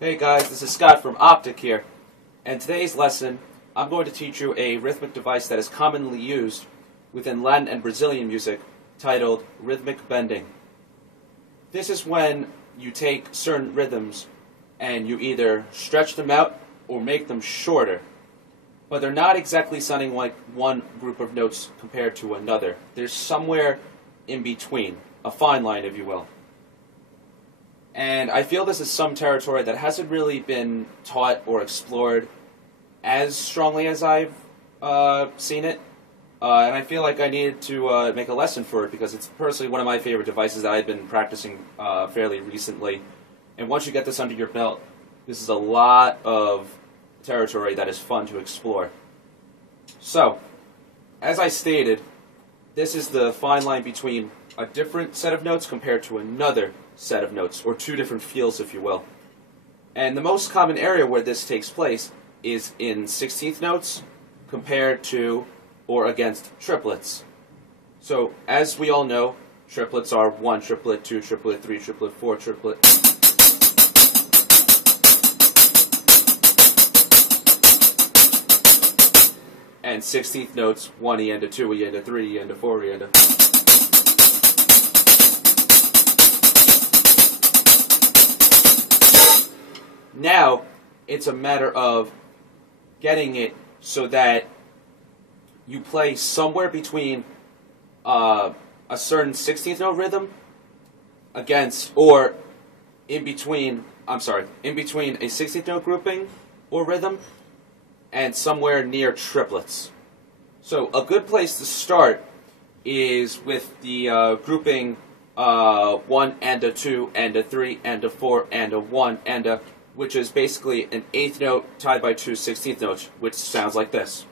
Hey guys, this is Scott from Optic here, and today's lesson I'm going to teach you a rhythmic device that is commonly used within Latin and Brazilian music titled Rhythmic Bending. This is when you take certain rhythms and you either stretch them out or make them shorter, but they're not exactly sounding like one group of notes compared to another. There's somewhere in between, a fine line if you will. And I feel this is some territory that hasn't really been taught or explored as strongly as I've seen it. And I feel like I needed to make a lesson for it because it's personally one of my favorite devices that I've been practicing fairly recently. And once you get this under your belt, this is a lot of territory that is fun to explore. So, as I stated, this is the fine line between a different set of notes compared to another set of notes, or two different feels, if you will. And the most common area where this takes place is in 16th notes compared to or against triplets. So, as we all know, triplets are 1 triplet, 2 triplet, 3 triplet, 4 triplet. And 16th notes, 1 E and a 2 E and a 3 E and a 4 E and a... Now, it's a matter of getting it so that you play somewhere between a certain 16th note rhythm against, or in between a 16th note grouping or rhythm and somewhere near triplets. So a good place to start is with the grouping 1 and a 2 and a 3 and a 4 and a 1 and a, which is basically an 8th note tied by two 16th notes, which sounds like this.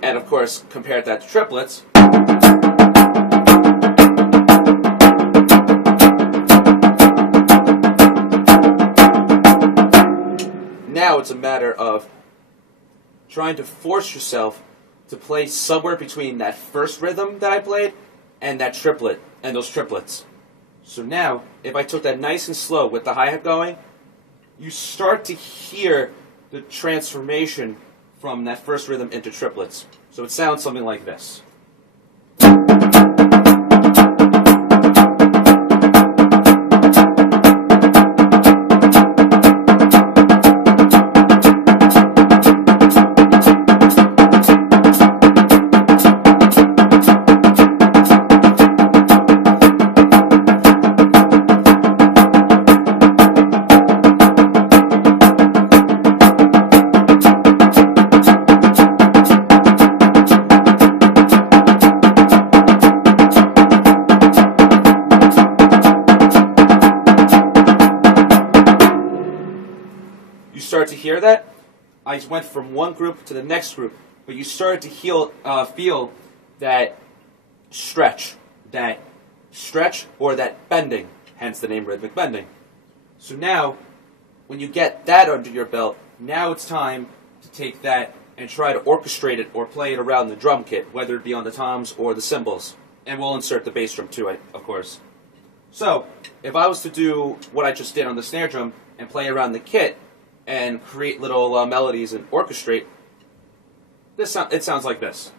And of course, compare that to triplets. Now it's a matter of trying to force yourself to play somewhere between that first rhythm that I played and that triplet, and those triplets. So now, if I took that nice and slow with the hi-hat going, you start to hear the transformation from that first rhythm into triplets. So it sounds something like this. You start to hear that? I went from one group to the next group, but you started to feel that stretch or that bending, hence the name Rhythmic Bending. So now, when you get that under your belt, now it's time to take that and try to orchestrate it or play it around the drum kit, whether it be on the toms or the cymbals. And we'll insert the bass drum too, of course. So, if I was to do what I just did on the snare drum and play around the kit, and create little melodies and orchestrate, it sounds like this.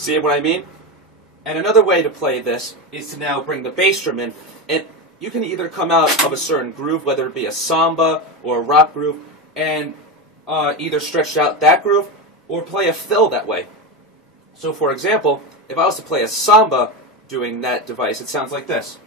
See what I mean? And another way to play this is to now bring the bass drum in, and you can either come out of a certain groove, whether it be a samba or a rock groove, and either stretch out that groove or play a fill that way. So for example, if I was to play a samba doing that device, it sounds like this.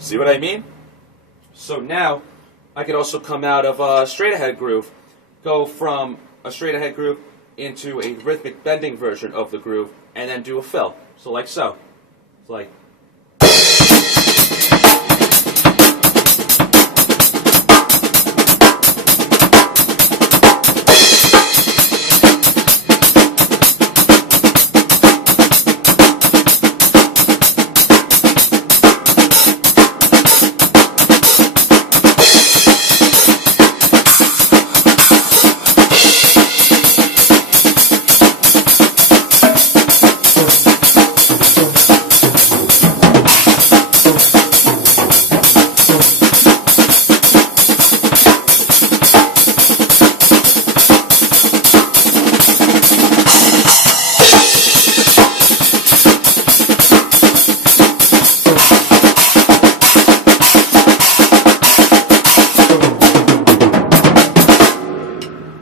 See what I mean? So now, I could also come out of a straight ahead groove, go from a straight ahead groove into a rhythmic bending version of the groove, and then do a fill. So like so. It's like...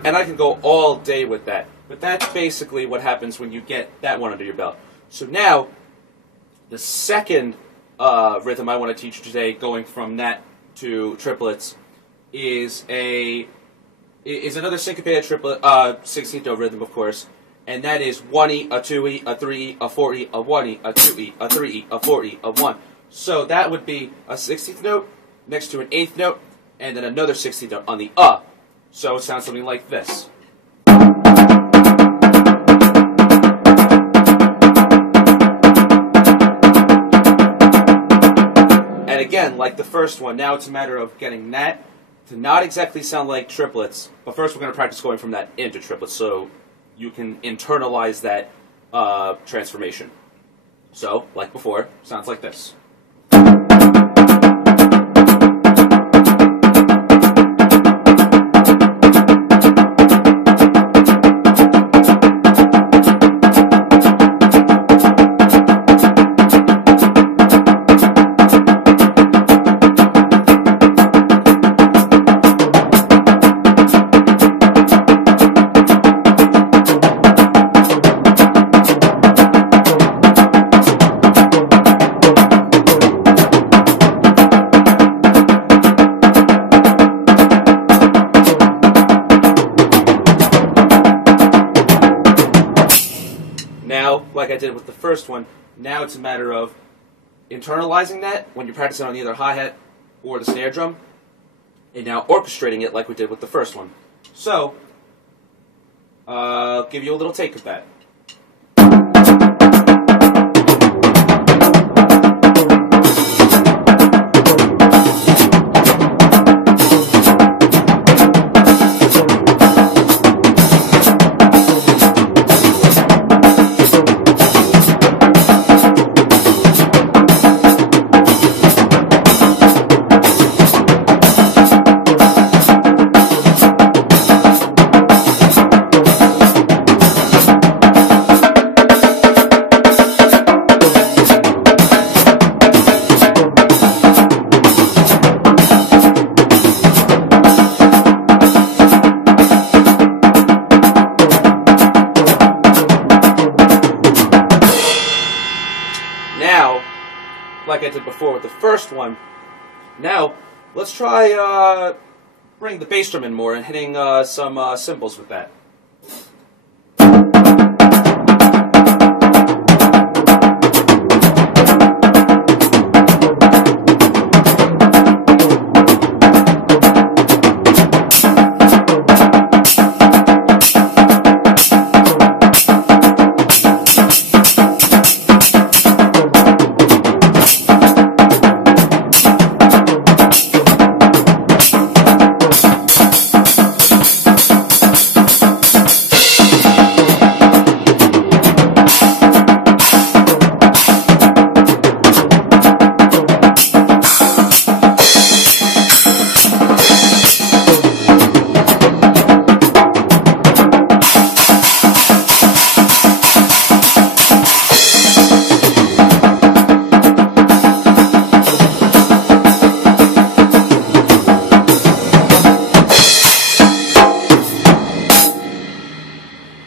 And I can go all day with that. But that's basically what happens when you get that one under your belt. So now, the second rhythm I want to teach you today, going from that to triplets, is another syncopated triplet, 16th note rhythm, of course, and that is 1E, a 2E, a 3E, a 4E, a 1E, a 2E, a 3E, a 4E, a 1. So that would be a 16th note next to an 8th note, and then another 16th note on the So it sounds something like this. And again, like the first one, now it's a matter of getting that to not exactly sound like triplets, but first we're going to practice going from that into triplets so you can internalize that transformation. So, like before, sounds like this. Now, like I did with the first one, now it's a matter of internalizing that when you're practicing on either hi-hat or the snare drum, and now orchestrating it like we did with the first one. So, I'll give you a little take of that. like I did before with the first one. Now, let's try bringing the bass drum in more and hitting some cymbals with that.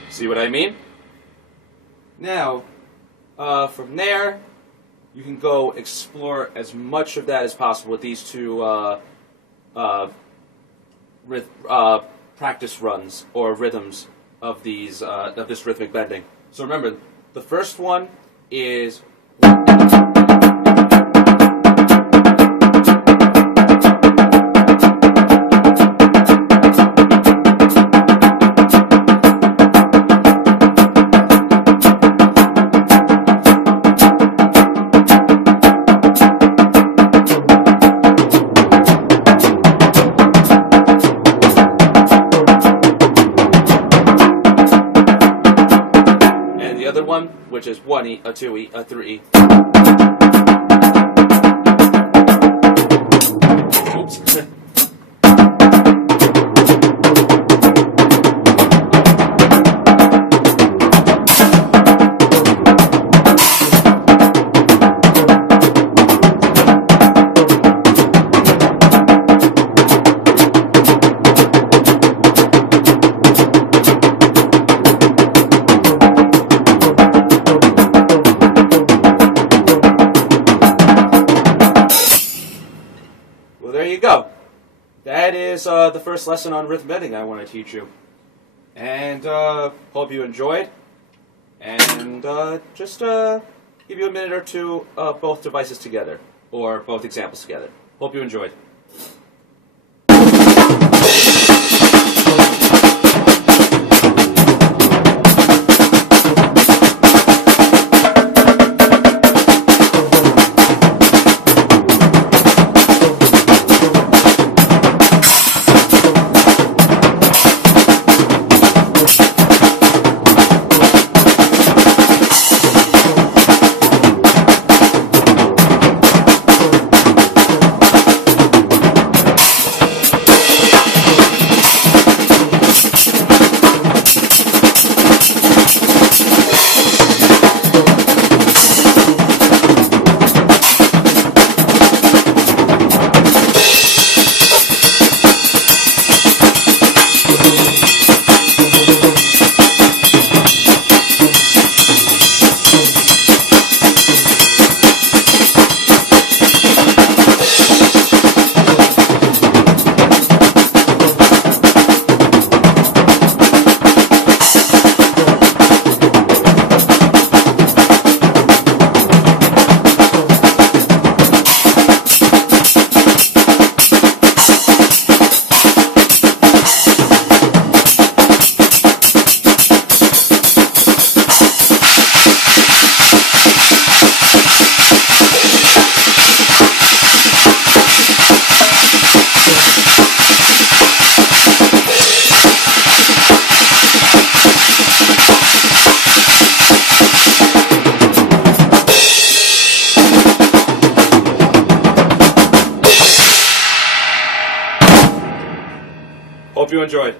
See what I mean? Now, from there, you can go explore as much of that as possible with these two practice runs or rhythms of these of this rhythmic bending. So remember, the first one is. Other one, which is 1E, a 2E, a 3E. Oops. There you go. That is the first lesson on rhythm bending I want to teach you. And hope you enjoyed. And just give you a minute or two of both devices together, or both examples together. Hope you enjoyed. Hope you enjoyed.